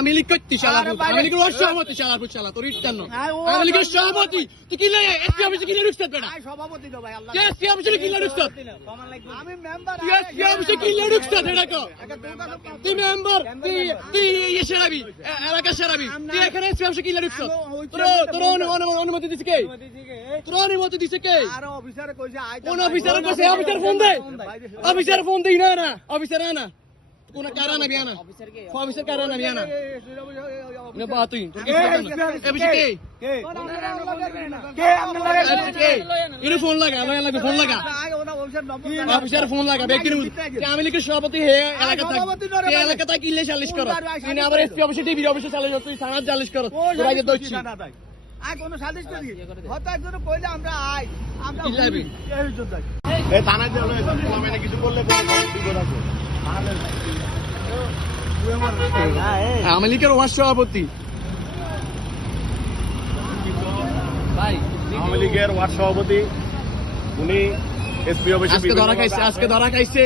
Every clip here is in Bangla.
আমি লীগ করতে আমি লীগের অসহমতি শালা তোর ইচ্ছা না আমি লীগের সভাপতি তুই কি লাগে এসপি অফিসে কি ঢুকছিস বেটা সভাপতি তো ভাই আল্লাহ কে এসপি অফিসে কি ঢুকছিস আমি মেম্বার তুই এসপি অফিসে কি ঢুকছিস এটা কো তুই মেম্বার তুই সেরাবি এলাকা সেরাবি তুই এখানে এসপি অফিসে কি ঢুকছিস তোর অনুমতি দিছে কে তোর অনুমতি দিছে কে আর অফিসারে কইছে আই কোন অফিসারে কইছে অফিসার ফোন দেই না অফিসার না কোন কারা না বিয়ানা অফিসার কারা না বিয়ানা না বা তুই এবিসি কে কে ইনি ফোন লাগা ফোন লাগা অফিসার ফোন লাগা ব্যক্তির আমি লিখে সভাপতি হে এলাকা থাকে এলাকা থাকে ইলে চালিশ করো ইনি আবার এসপি অফিসে টিভি অফিসে চালিশ তুই থানার চালিশ করো তোর আগে দইছি আই কোন সালিশ করি হয়তো একজন কইলে আমরা আই আমরা ইলাবি এই থানায় যে মানে কিছু করলে বিপদ আছে আমি লিখের ওয়ার্ড সভাপতি আওয়ামী লীগের ওয়ার্ড সভাপতি উনি এসপি অফিসে আজকে ধরা খাইছে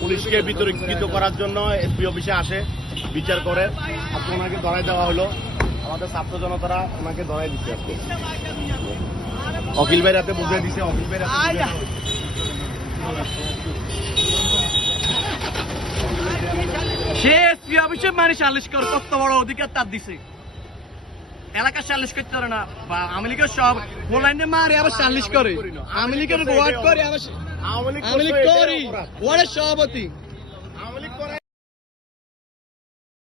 পুলিশকে বিতর্কিত করার জন্য এসপি অফিসে আসে বিচার করে আজকে ওনাকে ধরাই দেওয়া হলো আমাদের ছাত্র জনতারা ওনাকে ধরাই দিচ্ছে আজকে অখিল ভাই রাতে বুঝিয়ে দিছে অখিল ভাই রাতে সে এসপি অফিসে মানে সালিশ কর কত বড় অধিকার তার দিছে এলাকা সালিশ করতে পারে না বা আওয়ামী লীগের সব অনলাইনে মারে আবার সালিশ করে আওয়ামী লীগের ওয়ার্ড করে আবার আওয়ামী লীগ করি ওয়ার্ডের সভাপতি